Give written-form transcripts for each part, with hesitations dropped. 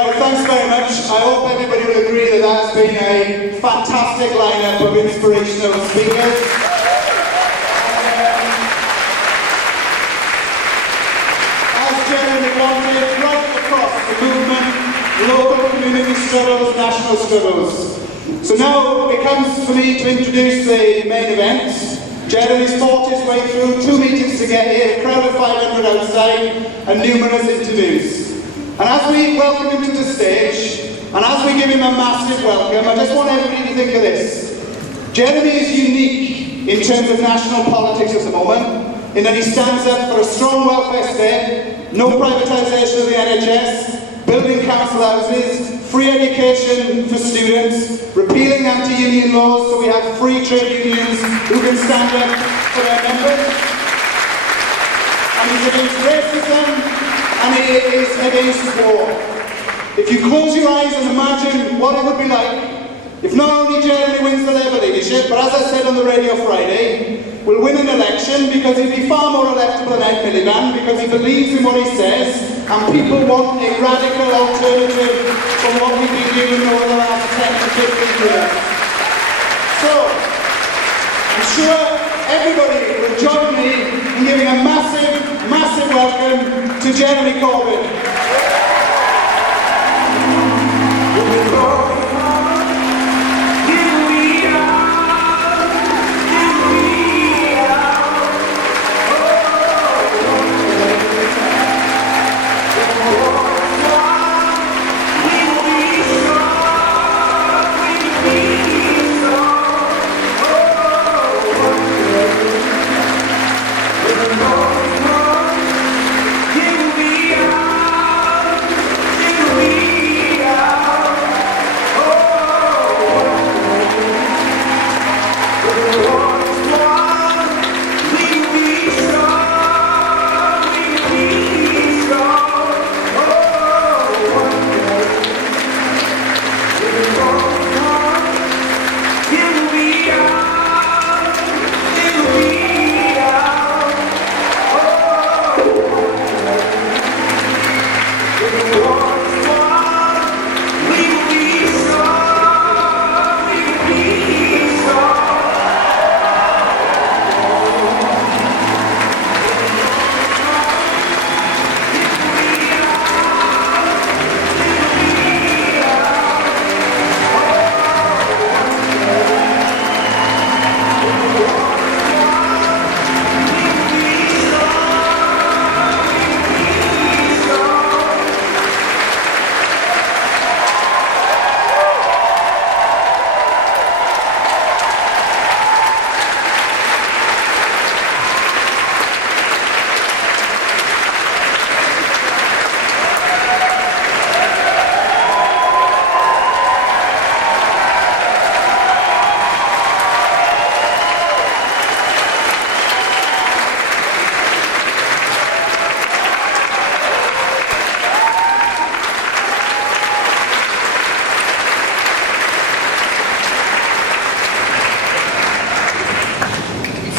Right, thanks very much. I hope everybody will agree that that's been a fantastic lineup of inspirational speakers. As Jeremy wanted, right across the movement, local community struggles, national struggles. So now it comes for me to introduce the main event. Jeremy's fought his way through 2 meetings to get here, a crowd of 500 outside, and numerous interviews. And as we welcome him to the stage, and as we give him a massive welcome, I just want everybody to think of this. Jeremy is unique in terms of national politics at the moment, in that he stands up for a strong welfare state, no privatisation of the NHS, building council houses, free education for students, repealing anti-union laws so we have free trade unions who can stand up for their members. And he's against racism, and he is against war. If you close your eyes and imagine what it would be like if not only Jeremy wins the Labour leadership, but as I said on the radio Friday, will win an election because he'll be far more electable than Ed Miliband because he believes in what he says and people want a radical alternative from what we've been doing over the last 10 to 15 years. So, I'm sure everybody will join me in giving a massive, massive welcome to Jeremy Corbyn.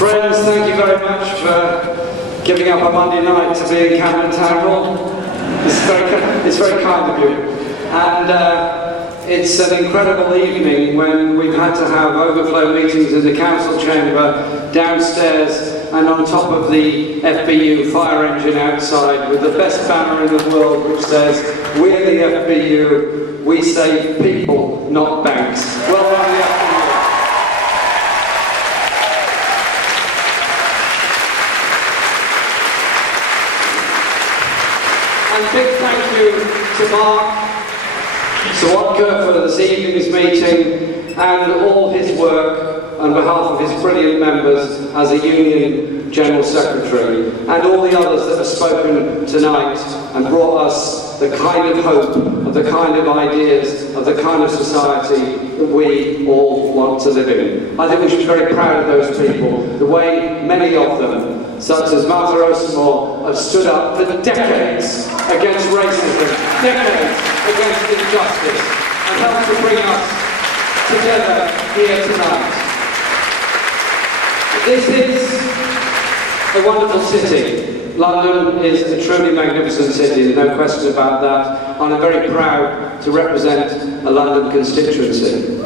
Friends, thank you very much for giving up a Monday night to be in Camden Town Hall. It's very kind of you. And it's an incredible evening when we've had to have overflow meetings in the council chamber, downstairs, and on top of the FBU fire engine outside with the best banner in the world which says, "We're the FBU, we save people, not banks." Well done, the FBU. And big thank you to Mark Sawatka for this evening's meeting and all his work on behalf of his brilliant members as a Union General Secretary and all the others that have spoken tonight and brought us the kind of hope, of the kind of ideas, of the kind of society that we all want to live in. I think we should be very proud of those people, the way many of them, such as Martha Rosamore, have stood up for decades against racism, decades against injustice, and helped to bring us together here tonight. This is a wonderful city. London is a truly magnificent city, no question about that. and I'm very proud to represent a London constituency.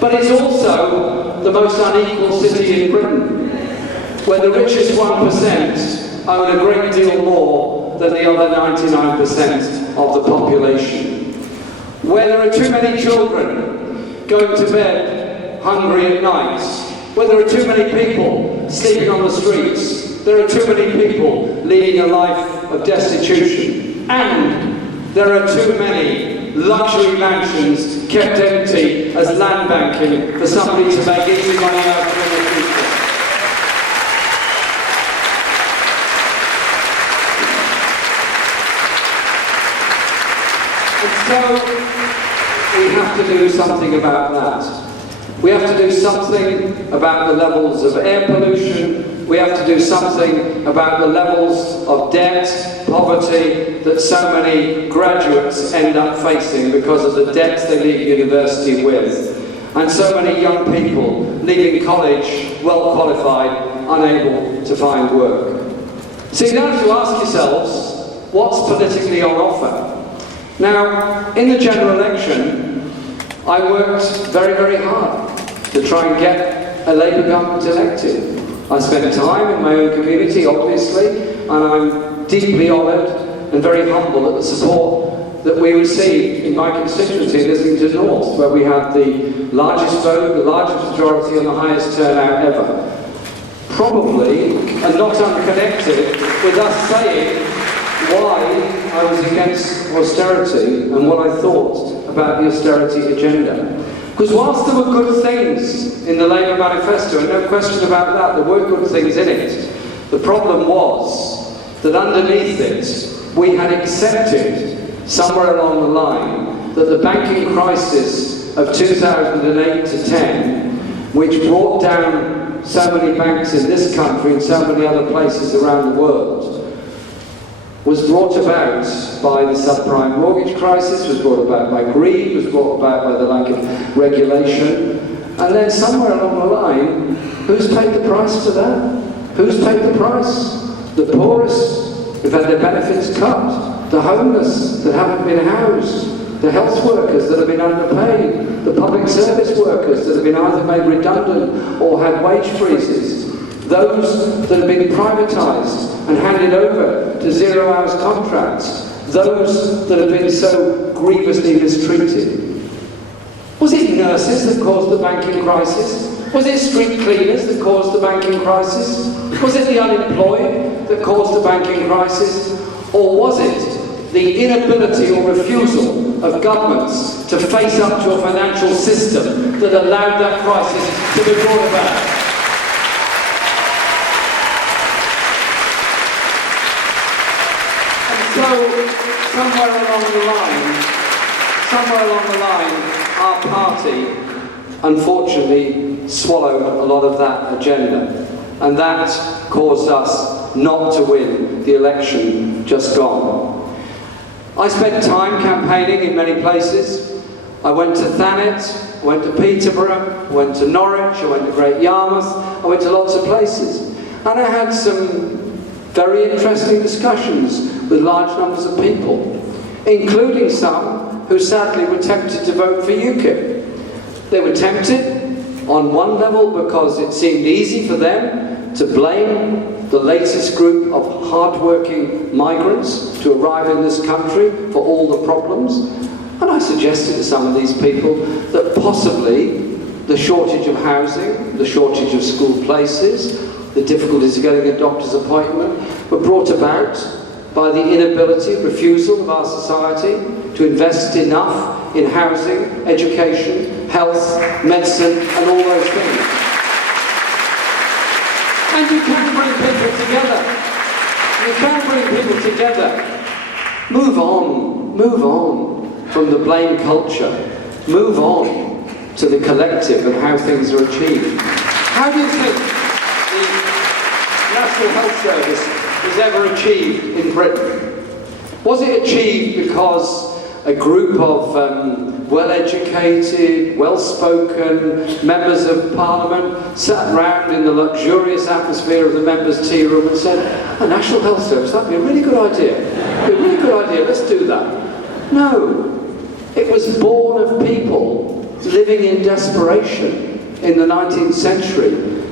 But it's also the most unequal city in Britain, where the richest 1% own a great deal more than the other 99% of the population. Where there are too many children going to bed hungry at night, where there are too many people sleeping on the streets, there are too many people leading a life of destitution, and there are too many luxury mansions kept empty as land banking for somebody to make easy money out of in the future. And so we have to do something about that. We have to do something about the levels of air pollution. We have to do something about the levels of debt, poverty that so many graduates end up facing because of the debts they leave university with. And so many young people leaving college well qualified, unable to find work. So you have to ask yourselves, what's politically on offer? Now, in the general election, I worked very, very hard to try and get a Labour government elected. I spent time in my own community, obviously, and I'm deeply honoured and very humble at the support that we received in my constituency in Islington North, where we had the largest vote, the largest majority and the highest turnout ever. Probably, and not unconnected, with us saying why I was against austerity and what I thought about the austerity agenda. Because whilst there were good things in the Labour manifesto, and no question about that, there were good things in it, the problem was that underneath it, we had accepted somewhere along the line that the banking crisis of 2008 to 10, which brought down so many banks in this country and so many other places around the world, was brought about by the subprime mortgage crisis, was brought about by greed, was brought about by the lack of regulation, and then somewhere along the line, who's paid the price for that? Who's paid the price? The poorest, who've had their benefits cut, the homeless that haven't been housed, the health workers that have been underpaid, the public service workers that have been either made redundant or had wage freezes, those that have been privatised and handed over to zero-hours contracts, those that have been so grievously mistreated. Was it nurses that caused the banking crisis? Was it street cleaners that caused the banking crisis? Was it the unemployed that caused the banking crisis? Or was it the inability or refusal of governments to face up to a financial system that allowed that crisis to be brought about? So, somewhere along the line, our party, unfortunately, swallowed a lot of that agenda. And that caused us not to win the election just gone. I spent time campaigning in many places. I went to Thanet, I went to Peterborough, I went to Norwich, I went to Great Yarmouth, I went to lots of places. And I had some very interesting discussions with large numbers of people, including some who sadly were tempted to vote for UKIP. They were tempted on one level because it seemed easy for them to blame the latest group of hard-working migrants to arrive in this country for all the problems. And I suggested to some of these people that possibly the shortage of housing, the shortage of school places, the difficulties of getting a doctor's appointment were brought about by the inability, refusal of our society to invest enough in housing, education, health, medicine, and all those things. And you can bring people together. You can bring people together. Move on from the blame culture. Move on to the collective and how things are achieved. How do you think the National Health Service was ever achieved in Britain? Was it achieved because a group of well-educated, well-spoken members of Parliament sat round in the luxurious atmosphere of the members' tea room and said, a National Health Service, that'd be a really good idea. It'd be a really good idea, let's do that. No, it was born of people living in desperation in the 19th century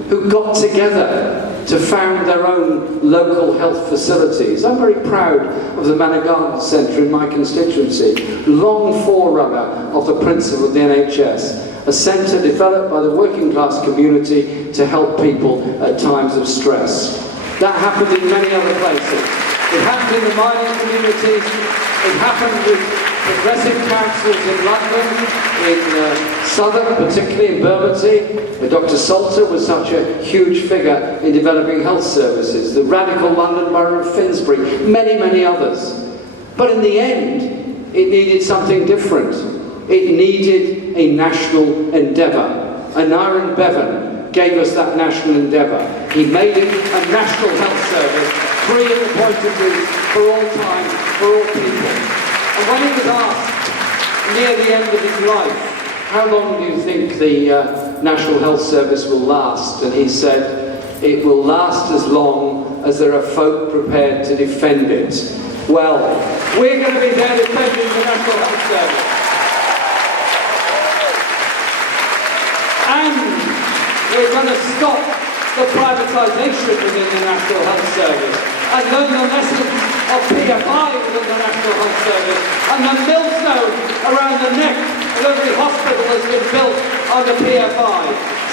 who got together to found their own local health facilities. I'm very proud of the Manor Garden Centre in my constituency, long forerunner of the principle of the NHS, a centre developed by the working class community to help people at times of stress. That happened in many other places. It happened in the mining communities, it happened with progressive councils in London, in Southern, particularly in Bermondsey. Dr. Salter was such a huge figure in developing health services. The radical London Borough of Finsbury, many, many others. But in the end, it needed something different. It needed a national endeavour. And Aaron Bevan gave us that national endeavour. He made it a national health service, free at the point of use, for all time, for all people. And when he was asked near the end of his life, how long do you think the National Health Service will last? And he said, it will last as long as there are folk prepared to defend it. Well, we're going to be there defending the National Health Service. And we're going to stop the privatisation within the National Health Service and learn the lessons of PFI within the National Health Service, and the millstone around the neck of every hospital has been built under PFI.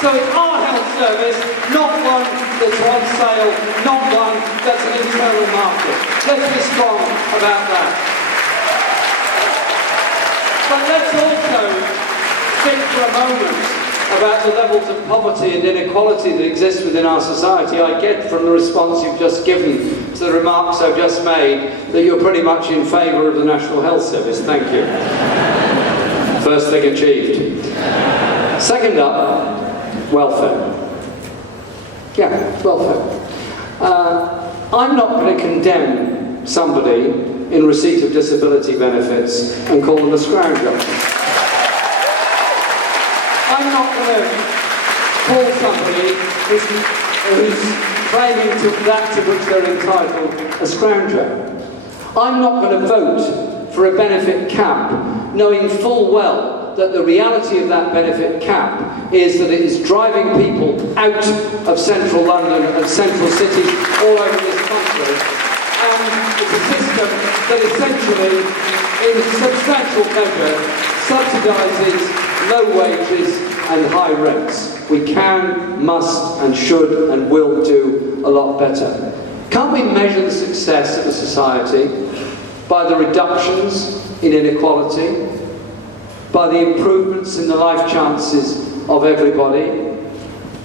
So it's our health service, not one that's on sale, not one that's an internal market. Let's be strong about that. But let's also think for a moment about the levels of poverty and inequality that exist within our society. I get from the response you've just given to the remarks I've just made that you're pretty much in favour of the National Health Service. Thank you. First thing achieved. Second up, welfare. Yeah, welfare. I'm not going to condemn somebody in receipt of disability benefits and call them a scrounger. I'm not going to call somebody who's claiming to that to which they're entitled a scrounger. I'm not going to vote for a benefit cap, knowing full well that the reality of that benefit cap is that it is driving people out of central London and central cities all over this country. And it's a system that essentially, in substantial measure, subsidises low wages and high rents. We can, must and should and will do a lot better. Can't we measure the success of a society by the reductions in inequality, by the improvements in the life chances of everybody,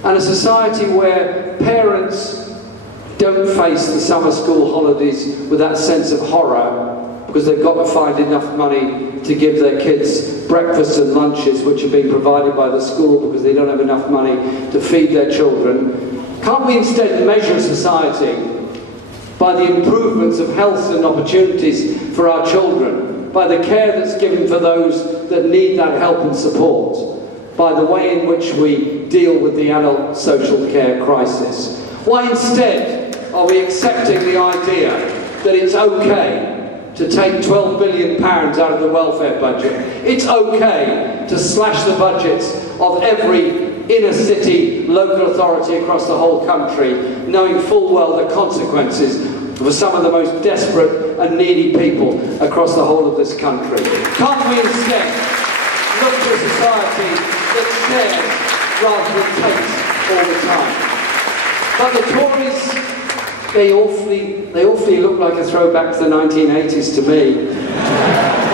and a society where parents don't face the summer school holidays with that sense of horror because they've got to find enough money to give their kids breakfasts and lunches which are being provided by the school because they don't have enough money to feed their children. Can't we instead measure society by the improvements of health and opportunities for our children, by the care that's given for those that need that help and support, by the way in which we deal with the adult social care crisis? Why instead are we accepting the idea that it's okay to take £12 billion out of the welfare budget? It's okay to slash the budgets of every inner city local authority across the whole country, knowing full well the consequences for some of the most desperate and needy people across the whole of this country? Can't we instead look to a society that shares rather than takes all the time? But the Tories, they awfully look like a throwback to the 1980s to me.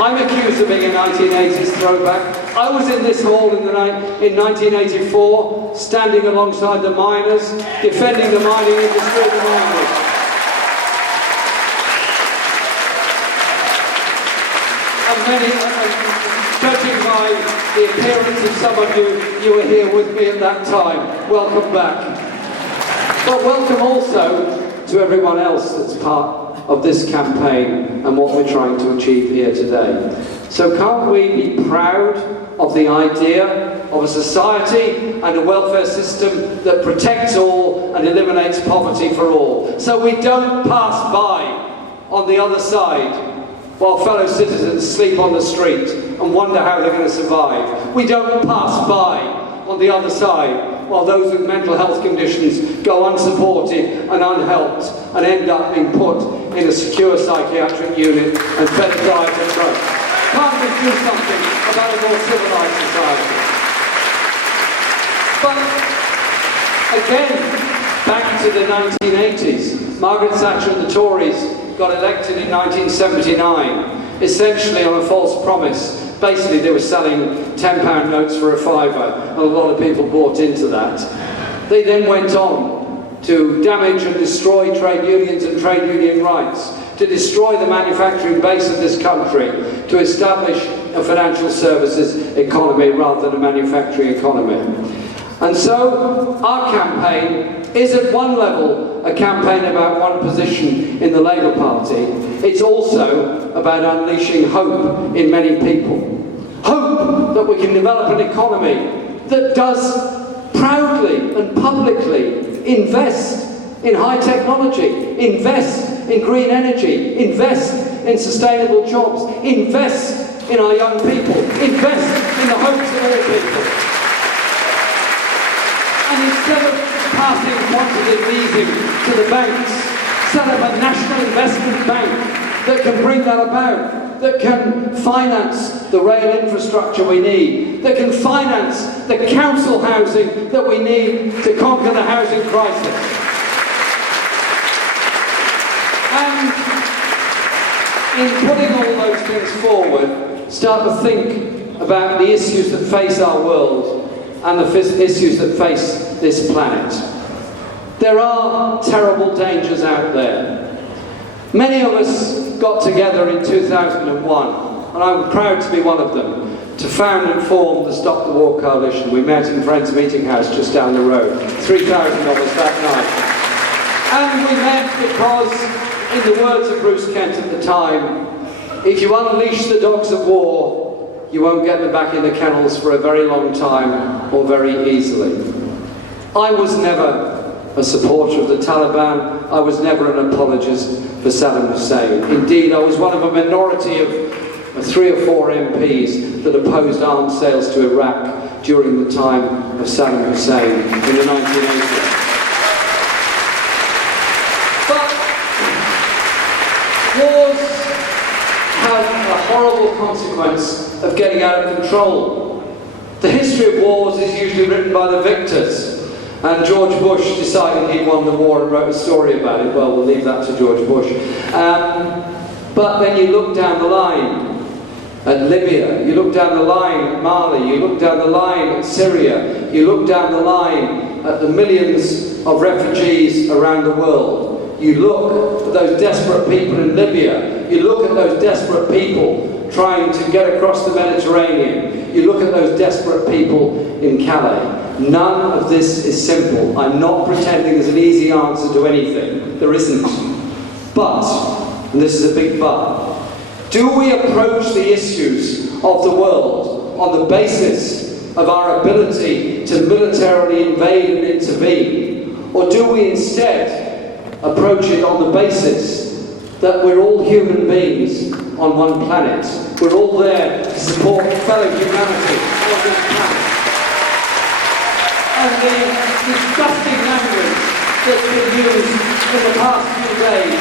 I'm accused of being a 1980s throwback. I was in this hall in 1984, standing alongside the miners, defending the mining industry in the miners. Judging by the appearance of some of you, you were here with me at that time. Welcome back. But welcome also to everyone else that's part of this campaign and what we're trying to achieve here today. So can't we be proud of the idea of a society and a welfare system that protects all and eliminates poverty for all, so we don't pass by on the other side while fellow citizens sleep on the street and wonder how they're going to survive. We don't pass by on the other side while those with mental health conditions go unsupported and unhelped and end up being put in a secure psychiatric unit and fed a diet of drugs. Can't we do something about a more civilised society? But again, back to the 1980s, Margaret Thatcher and the Tories got elected in 1979, essentially on a false promise. Basically, they were selling £10 notes for a fiver, and a lot of people bought into that. They then went on to damage and destroy trade unions and trade union rights, to destroy the manufacturing base of this country, to establish a financial services economy rather than a manufacturing economy. And so, our campaign is at one level a campaign about one position in the Labour Party. It's also about unleashing hope in many people. Hope that we can develop an economy that does proudly and publicly invest in high technology, invest in green energy, invest in sustainable jobs, invest in our young people, invest in the hopes of all people. And instead of passing quantitative easing to the banks, set up a national investment bank that can bring that about, that can finance the rail infrastructure we need, that can finance the council housing that we need to conquer the housing crisis. And in putting all those things forward, start to think about the issues that face our world and the issues that face this planet. There are terrible dangers out there. Many of us got together in 2001, and I'm proud to be one of them, to found and form the Stop the War Coalition. We met in Friends Meeting House just down the road, 3,000 of us that night. And we met because, in the words of Bruce Kent at the time, if you unleash the dogs of war, you won't get them back in the kennels for a very long time or very easily. I was never a supporter of the Taliban. I was never an apologist for Saddam Hussein. Indeed, I was one of a minority of 3 or 4 MPs that opposed arms sales to Iraq during the time of Saddam Hussein in the 1980s. But wars have a horrible consequence of getting out of control. The history of wars is usually written by the victors. And George Bush decided he won the war and wrote a story about it. Well, we'll leave that to George Bush. But then you look down the line at Libya, you look down the line at Mali, you look down the line at Syria, you look down the line at the millions of refugees around the world. You look at those desperate people in Libya, you look at those desperate people trying to get across the Mediterranean, you look at those desperate people in Calais. None of this is simple. I'm not pretending there's an easy answer to anything. There isn't. But, and this is a big but, do we approach the issues of the world on the basis of our ability to militarily invade and intervene? Or do we instead approach it on the basis that we're all human beings on one planet? We're all there to support fellow humanity on this planet. And the disgusting language that's been used in the past few days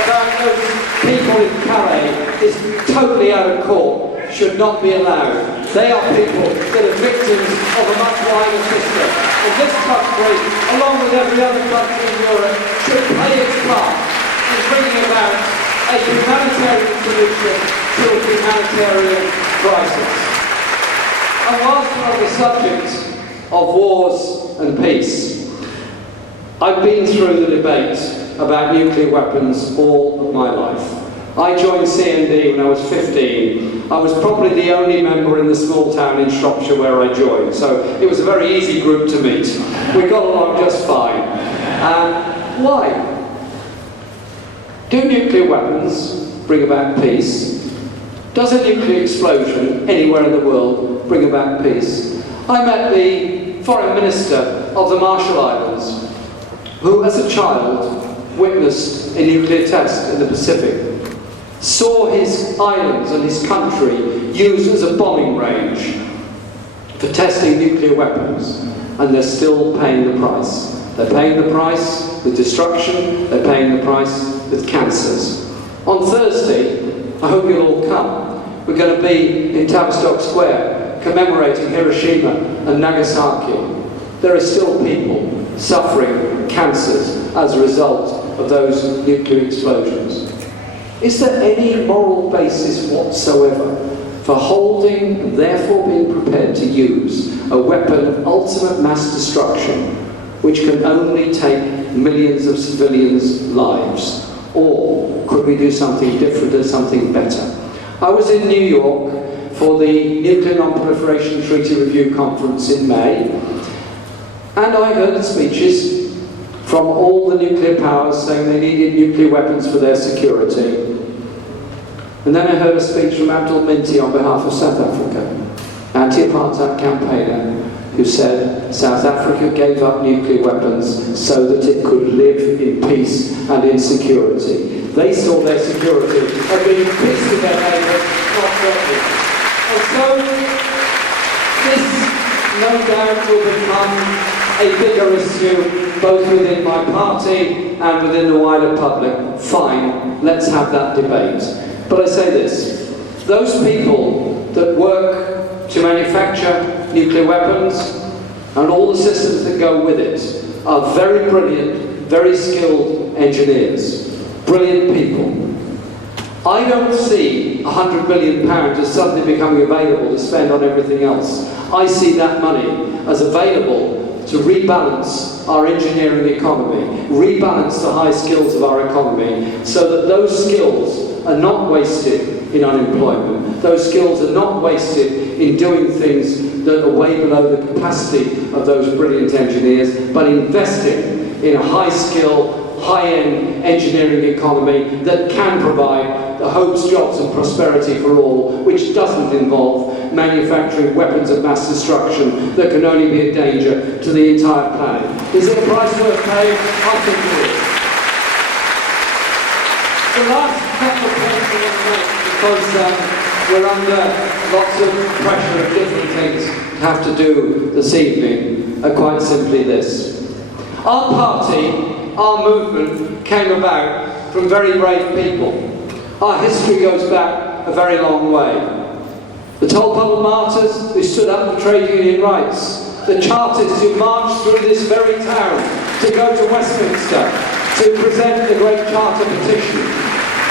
about those people in Calais is totally out of court, should not be allowed. They are people that are victims of a much wider system. And this country, along with every other country in Europe, should play its part in bringing about a humanitarian solution to a humanitarian crisis. And whilst we're on the subject of wars and peace, I've been through the debate about nuclear weapons all of my life. I joined CND when I was 15. I was probably the only member in the small town in Shropshire where I joined, so it was a very easy group to meet. We got along just fine. Why? Do nuclear weapons bring about peace? Does a nuclear explosion anywhere in the world bring about peace? I met the Foreign Minister of the Marshall Islands, who as a child witnessed a nuclear test in the Pacific. saw his islands and his country used as a bombing range for testing nuclear weapons, and they're still paying the price. They're paying the price with destruction, they're paying the price with cancers. On Thursday, I hope you'll all come. We're going to be in Tavistock Square commemorating Hiroshima and Nagasaki. There are still people suffering cancers as a result of those nuclear explosions. Is there any moral basis whatsoever for holding and therefore being prepared to use a weapon of ultimate mass destruction which can only take millions of civilians' lives? Or could we do something different and something better? I was in New York for the Nuclear Non-Proliferation Treaty Review Conference in May, and I heard speeches from all the nuclear powers saying they needed nuclear weapons for their security. And then I heard a speech from Abdul Minty on behalf of South Africa, anti-apartheid campaigner, who said South Africa gave up nuclear weapons so that it could live in peace and in security. They saw their security as being peace with their neighbours, not threatening. And so this, no doubt, will become a bigger issue both within my party and within the wider public. Fine, let's have that debate. But I say this, those people that work to manufacture nuclear weapons and all the systems that go with it are very brilliant, very skilled engineers, brilliant people. I don't see £100 billion as suddenly becoming available to spend on everything else. I see that money as available to rebalance our engineering economy, rebalance the high skills of our economy, so that those skills are not wasted in unemployment. Those skills are not wasted in doing things that are way below the capacity of those brilliant engineers, but investing in a high-skill, high-end engineering economy that can provide the hopes, jobs and prosperity for all, which doesn't involve manufacturing weapons of mass destruction that can only be a danger to the entire planet. Is it a price worth paying? I think it is. The last couple of points I want to make, because we're under lots of pressure of different things to have to do this evening, are quite simply this. Our party, our movement, came about from very brave people. Our history goes back a very long way. The Tolpuddle martyrs who stood up for trade union rights, the Chartists who marched through this very town to go to Westminster to present the Great Charter Petition.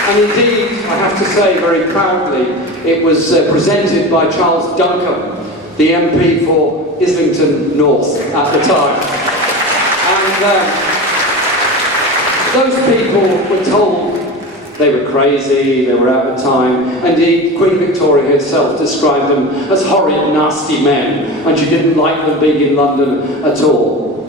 And indeed, I have to say very proudly, it was presented by Charles Duncan, the MP for Islington North at the time. And those people were told they were crazy, they were out of time. Indeed, Queen Victoria herself described them as horrid, nasty men, and she didn't like them being in London at all.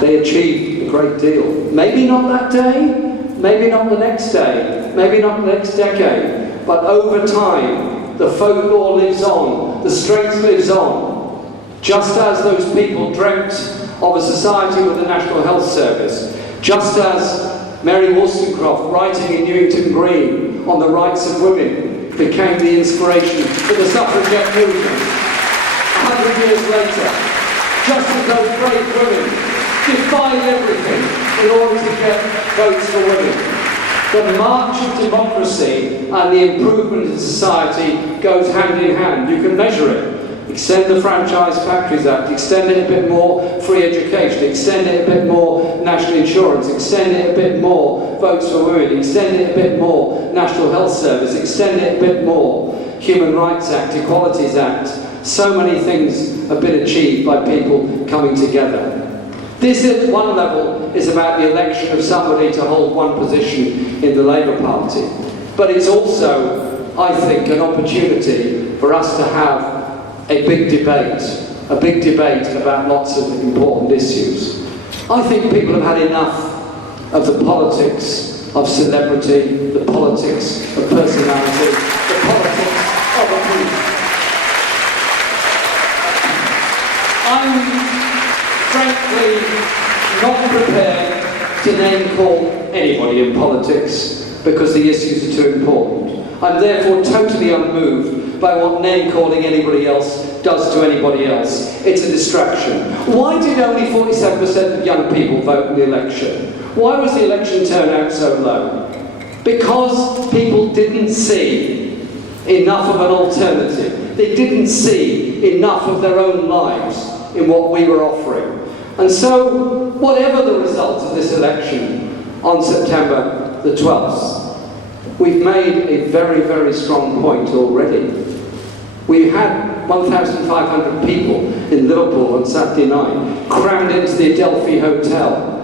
They achieved a great deal. Maybe not that day, maybe not the next day, maybe not the next decade, but over time, the folklore lives on, the strength lives on. Just as those people dreamt of a society with a National Health Service, just as Mary Wollstonecraft, writing in Newington Green on the rights of women, became the inspiration for the suffragette movement. 100 years later, just as those brave women defied everything in order to get votes for women. The march of democracy and the improvement of society goes hand in hand. You can measure it. Extend the Franchise Factories Act, extend it a bit more free education, extend it a bit more national insurance, extend it a bit more votes for women, extend it a bit more National Health Service, extend it a bit more Human Rights Act, Equalities Act. So many things have been achieved by people coming together. This, at one level, is about the election of somebody to hold one position in the Labour Party. But it's also, I think, an opportunity for us to have a big debate about lots of important issues. I think people have had enough of the politics of celebrity, the politics of personality, the politics of opinion. I'm frankly not prepared to name call anybody in politics, because the issues are too important. I'm therefore totally unmoved by what name-calling anybody else does to anybody else. It's a distraction. Why did only 47% of young people vote in the election? Why was the election turnout so low? Because people didn't see enough of an alternative. They didn't see enough of their own lives in what we were offering. And so, whatever the result of this election on September the 12th, we've made a very, very strong point already. We had 1,500 people in Liverpool on Saturday night, crammed into the Adelphi Hotel.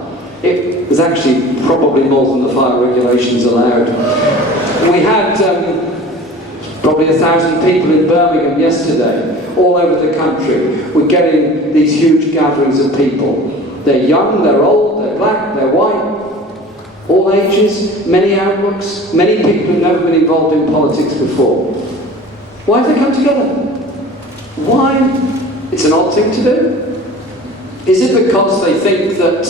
It was actually probably more than the fire regulations allowed. We had probably 1,000 people in Birmingham yesterday, all over the country. We're getting these huge gatherings of people. They're young, they're old, they're black, they're white, all ages, many outlooks, many people who've never been involved in politics before. Why have they come together? Why? It's an odd thing to do. Is it because they think that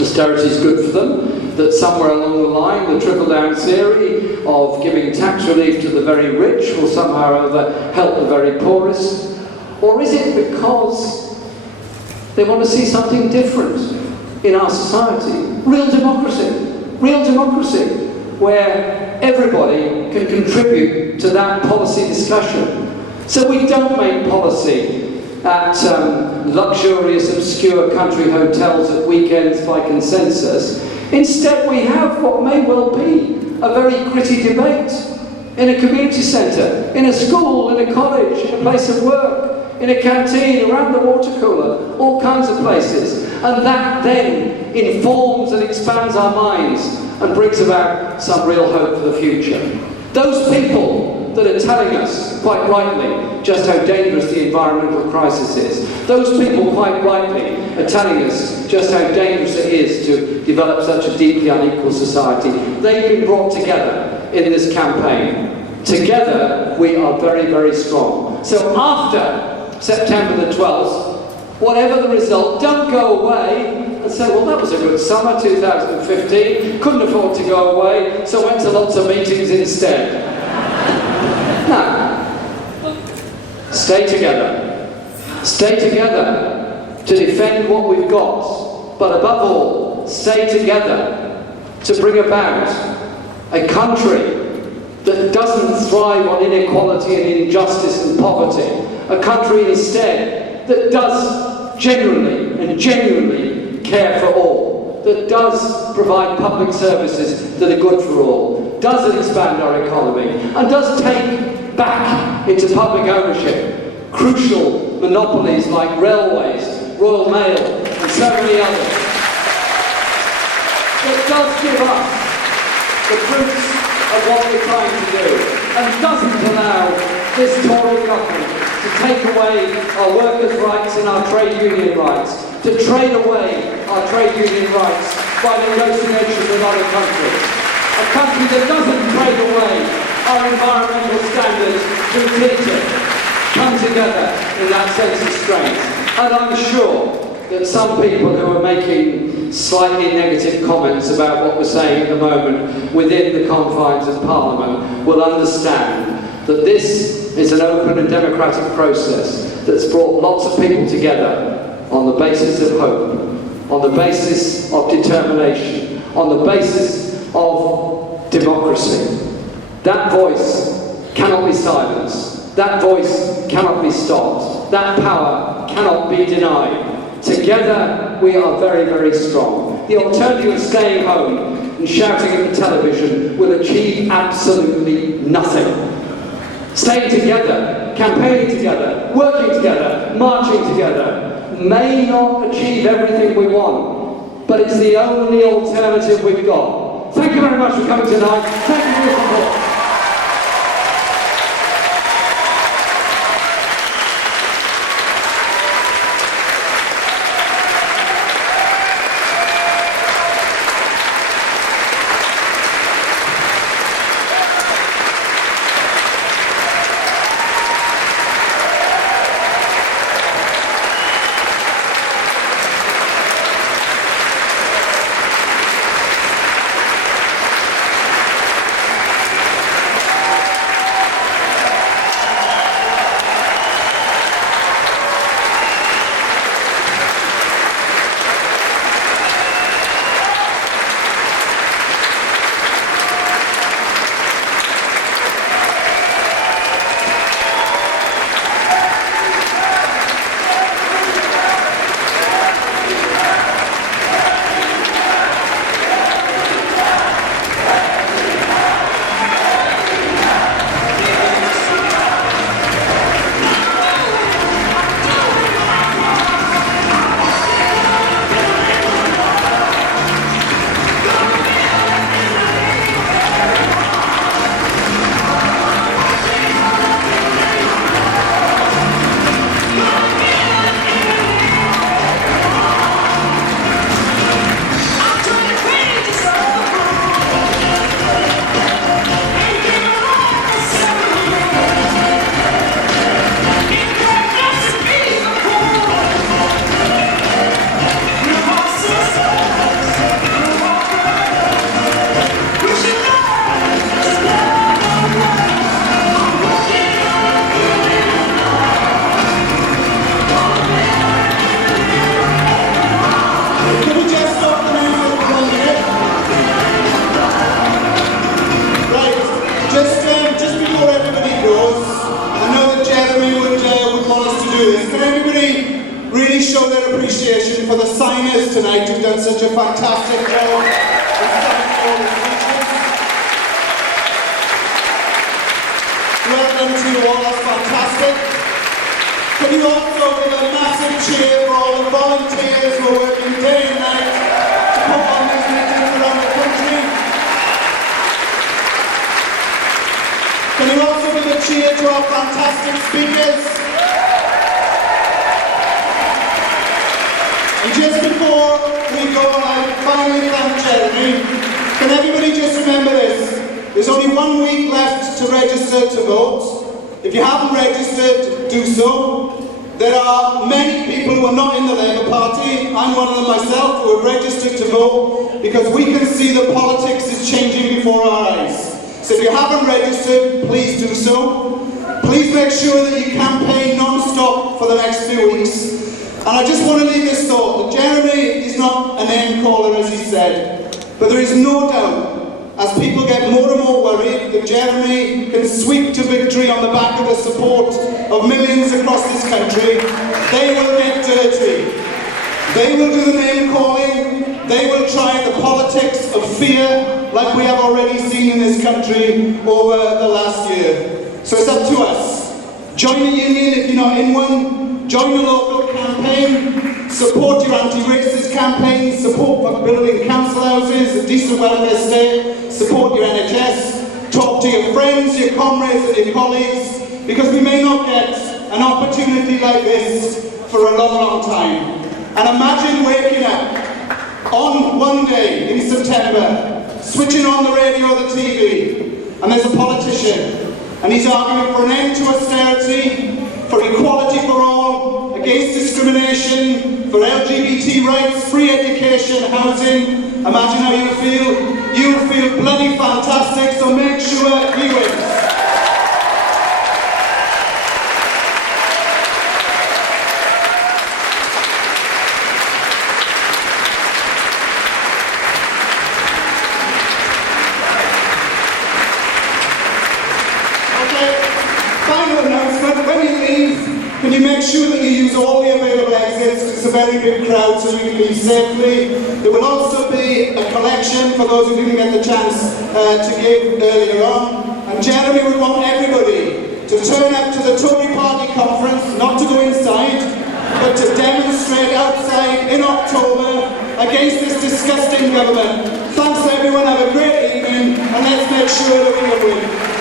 austerity is good for them, that somewhere along the line the trickle-down theory of giving tax relief to the very rich will somehow or other help the very poorest? Or is it because they want to see something different in our society? Real democracy, where everybody can contribute to that policy discussion. So we don't make policy at luxurious, obscure country hotels at weekends by consensus. Instead, we have what may well be a very gritty debate in a community centre, in a school, in a college, in a place of work, in a canteen, around the water cooler, all kinds of places. And that then informs and expands our minds and brings about some real hope for the future. Those people that are telling us, quite rightly, just how dangerous the environmental crisis is, those people, quite rightly, are telling us just how dangerous it is to develop such a deeply unequal society. They've been brought together in this campaign. Together, we are very, very strong. So after September the 12th, whatever the result, don't go away and say, well, that was a good summer, 2015, couldn't afford to go away, so went to lots of meetings instead. No. Stay together. Stay together to defend what we've got, but above all, stay together to bring about a country that doesn't thrive on inequality and injustice and poverty, a country instead that does genuinely care for all, that does provide public services that are good for all, does expand our economy, and does take back into public ownership crucial monopolies like railways, Royal Mail, and so many others, that does give us the fruits of what we're trying to do, and doesn't allow this Tory government to take away our workers' rights and our trade union rights, to trade away our trade union rights by negotiation with other countries. A country that doesn't trade away our environmental standards through TTIP. Come together in that sense of strength. And I'm sure that some people who are making slightly negative comments about what we're saying at the moment within the confines of Parliament will understand that this is an open and democratic process that's brought lots of people together on the basis of hope, on the basis of determination, on the basis of democracy. That voice cannot be silenced. That voice cannot be stopped. That power cannot be denied. Together we are very, very strong. The alternative of staying home and shouting at the television will achieve absolutely nothing. Staying together, campaigning together, working together, marching together may not achieve everything we want, but it's the only alternative we've got. Thank you very much for coming tonight. Thank you for your support. tonight who've done such a fantastic job. Well done to you all, that's fantastic. Can you also give a massive cheer for all the volunteers who are working day and night to put on these meetings around the country? Can you also give a cheer to our fantastic speakers? And just before we go, I finally thank Jeremy. Can everybody just remember this? There's only 1 week left to register to vote. If you haven't registered, do so. There are many people who are not in the Labour Party. I'm one of them myself who have registered to vote because we can see that politics is changing before our eyes. So if you haven't registered, please do so. Please make sure that you campaign non-stop for the next few weeks. And I just want to leave this thought, that Jeremy is not a name caller as he said, but there is no doubt, as people get more and more worried, that Jeremy can sweep to victory on the back of the support of millions across this country. They will get dirty. They will do the name calling. They will try the politics of fear like we have already seen in this country over the last year. So it's up to us. Join a union if you're not in one. Join your local campaign, support your anti-racist campaigns, support for building council houses, a decent welfare state, support your NHS, talk to your friends, your comrades and your colleagues, because we may not get an opportunity like this for a long, long time. And imagine waking up on one day in September, switching on the radio or the TV, and there's a politician, and he's arguing for an end to austerity, for equality for all, against discrimination, for LGBT rights, free education, housing. Imagine how you feel. You'll feel bloody fantastic, so make sure he wins. Final announcement, when you leave, can you make sure that you use all the available exits, because it's a very big crowd, so we can leave safely. There will also be a collection for those who didn't get the chance to give earlier on. And Jeremy would want everybody to turn up to the Tory Party conference, not to go inside, but to demonstrate outside in October against this disgusting government. Thanks everyone, have a great evening, and let's make sure that we will win.